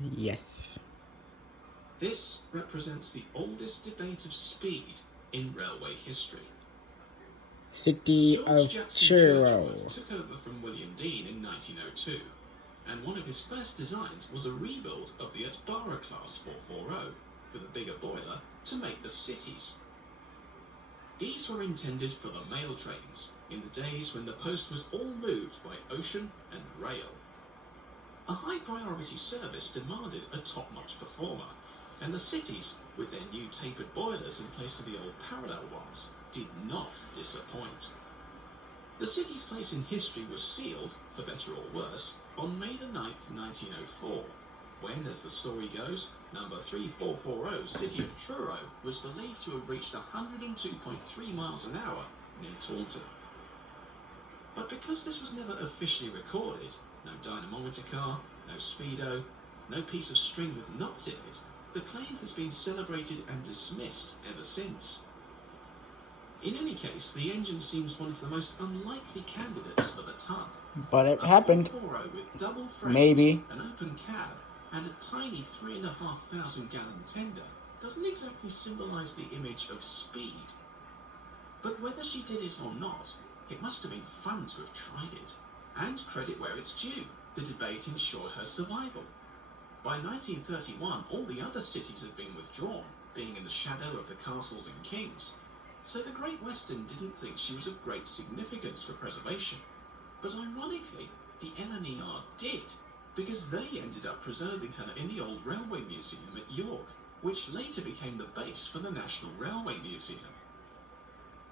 Yes. This represents the oldest debate of speed in railway history. City George of Jackson Truro. Churchworth took over from William Dean in 1902, and one of his first designs was a rebuild of the Atbara class 440 with a bigger boiler to make the cities. These were intended for the mail trains in the days when the post was all moved by ocean and rail. A high priority service demanded a top-notch performer, and the cities, with their new tapered boilers in place of the old parallel ones, did not disappoint. The city's place in history was sealed, for better or worse, on May the 9th, 1904, when, as the story goes, number 3440 City of Truro was believed to have reached 102.3 miles an hour near Taunton. But because this was never officially recorded, no dynamometer car, no speedo, no piece of string with knots in it, the claim has been celebrated and dismissed ever since. In any case, the engine seems one of the most unlikely candidates for the ton. But it happened. 440 with double frames, Maybe. an open cab, and a tiny 3,500 gallon tender doesn't exactly symbolise the image of speed. But whether she did it or not, it must have been fun to have tried it. And credit where it's due, the debate ensured her survival. By 1931, all the other cities had been withdrawn, being in the shadow of the castles and kings. So the Great Western didn't think she was of great significance for preservation. But ironically, the LNER did, because they ended up preserving her in the old Railway Museum at York, which later became the base for the National Railway Museum.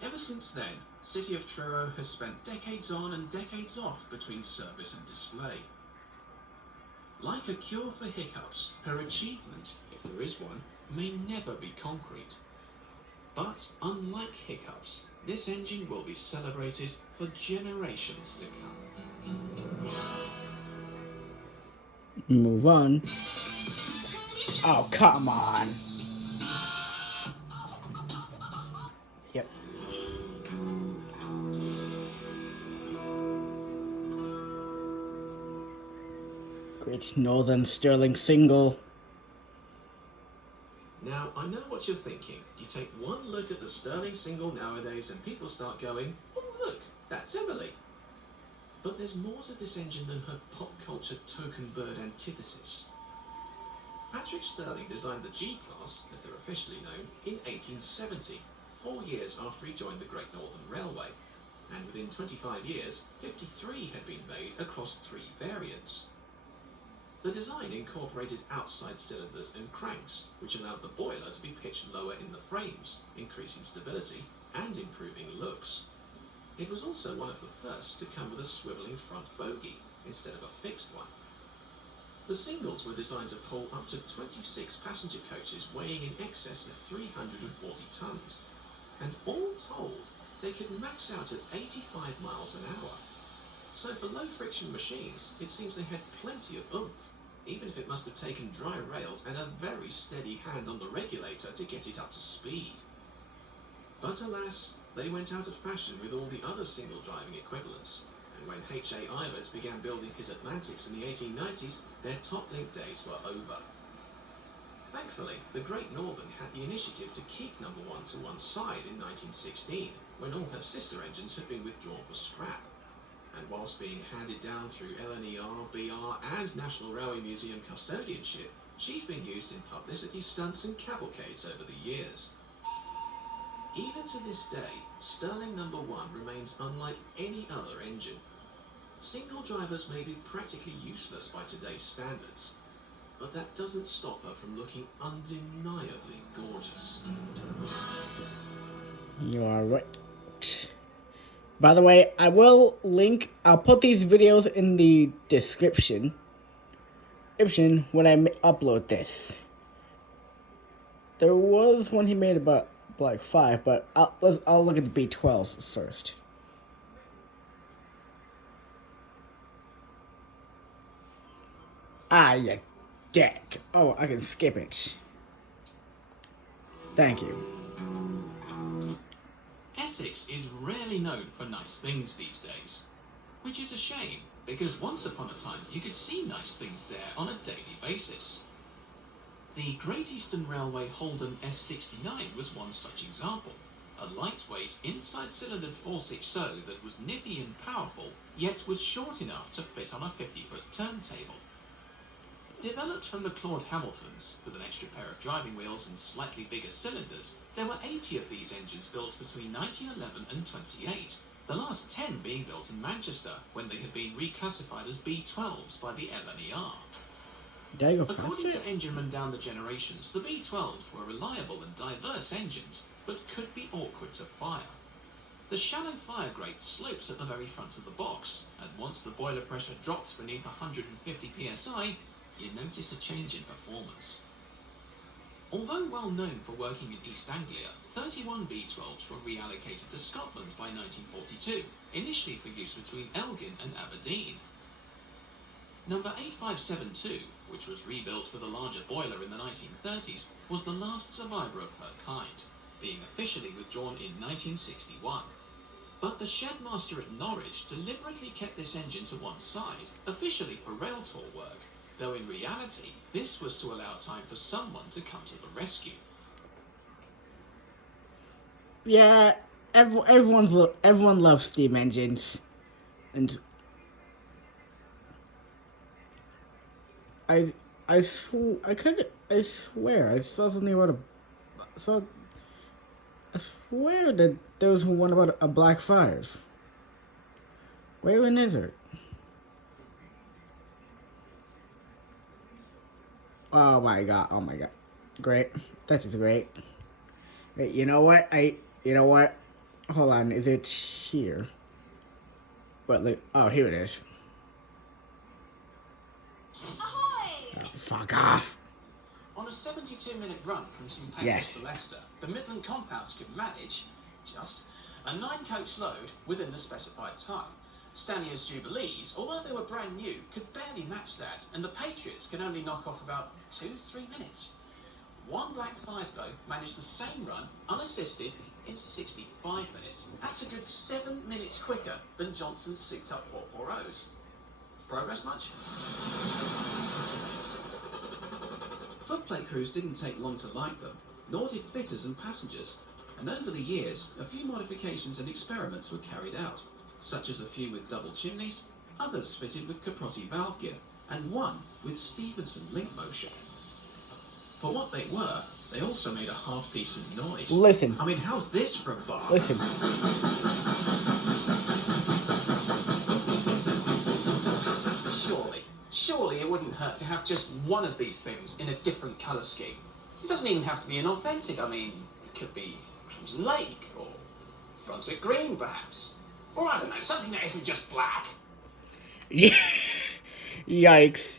Ever since then, City of Truro has spent decades on and decades off between service and display. Like a cure for hiccups, her achievement, if there is one, may never be concrete. But unlike hiccups, this engine will be celebrated for generations to come. Move on. Oh, come on. Yep. Great Northern Stirling Single. Now, I know what you're thinking. You take one look at the Stirling Single nowadays and people start going, oh look, that's Emily. But there's more to this engine than her pop culture token bird antithesis. Patrick Stirling designed the G-Class, as they're officially known, in 1870, 4 years after he joined the Great Northern Railway. And within 25 years, 53 had been made across 3 variants. The design incorporated outside cylinders and cranks, which allowed the boiler to be pitched lower in the frames, increasing stability and improving looks. It was also one of the first to come with a swivelling front bogie, instead of a fixed one. The singles were designed to pull up to 26 passenger coaches weighing in excess of 340 tonnes, and all told, they could max out at 85 miles an hour. So for low-friction machines, it seems they had plenty of oomph, even if it must have taken dry rails and a very steady hand on the regulator to get it up to speed. But alas, they went out of fashion with all the other single driving equivalents, and when H.A. Ivers began building his Atlantics in the 1890s, their top-link days were over. Thankfully, the Great Northern had the initiative to keep number 1 to one side in 1916, when all her sister engines had been withdrawn for scrap. And whilst being handed down through LNER, BR and National Railway Museum custodianship, she's been used in publicity stunts and cavalcades over the years. Even to this day, Stirling number 1 remains unlike any other engine. Single drivers may be practically useless by today's standards, but that doesn't stop her from looking undeniably gorgeous. You are right. By the way, I'll put these videos in the description when I upload this. There was one he made about Black 5, but I'll look at the B12s first. Ah, you dick. Oh, I can skip it. Thank you. Essex is rarely known for nice things these days, which is a shame, because once upon a time you could see nice things there on a daily basis. The Great Eastern Railway Holden S69 was one such example. A lightweight, inside-cylindered 460 that was nippy and powerful, yet was short enough to fit on a 50-foot turntable. Developed from the Claude Hamiltons, with an extra pair of driving wheels and slightly bigger cylinders, there were 80 of these engines built between 1911 and 28, the last 10 being built in Manchester when they had been reclassified as B12s by the LNER. According to enginemen down the generations, the B12s were reliable and diverse engines, but could be awkward to fire. The shallow fire grate slopes at the very front of the box, and once the boiler pressure drops beneath 150 psi, you notice a change in performance. Although well known for working in East Anglia, 31 B12s were reallocated to Scotland by 1942, initially for use between Elgin and Aberdeen. Number 8572, which was rebuilt with a larger boiler in the 1930s, was the last survivor of her kind, being officially withdrawn in 1961. But the Shedmaster at Norwich deliberately kept this engine to one side, officially for rail tour work, though in reality, this was to allow time for someone to come to the rescue. Yeah, everyone loves steam engines, and I swear I saw something about I swear that there was one about a Black 5. Where in is it? Oh my god, great, that is great. Wait, you know what, hold on, is it here? What, look, oh, here it is. Ahoy! Oh, fuck off. On a 72-minute run from St Pancras to Leicester, the Midland compounds could manage, a 9-coach load within the specified time. Stanias Jubilees, although they were brand new, could barely match that, and the Patriots could only knock off about 2-3 minutes. One Black 5, though, managed the same run, unassisted, in 65 minutes. That's a good 7 minutes quicker than Johnson's souped-up 440s. Progress much? Footplate crews didn't take long to like them, nor did fitters and passengers, and over the years, a few modifications and experiments were carried out, such as a few with double chimneys, others fitted with Caprotti valve gear, and one with Stevenson link motion. For what they were, they also made a half-decent noise. Listen. I mean, how's this for a bar? Listen. Surely it wouldn't hurt to have just one of these things in a different colour scheme. It doesn't even have to be an authentic. I mean, it could be Crimson Lake, or Brunswick Green, perhaps. Or, I don't know, something that isn't just black. Yikes.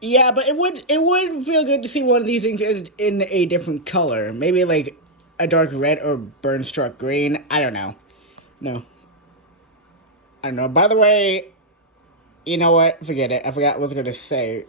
Yeah, but it would feel good to see one of these things in a different color. Maybe like a dark red or burn struck green. I don't know. No. I don't know. By the way, you know what? Forget it. I forgot what I was going to say.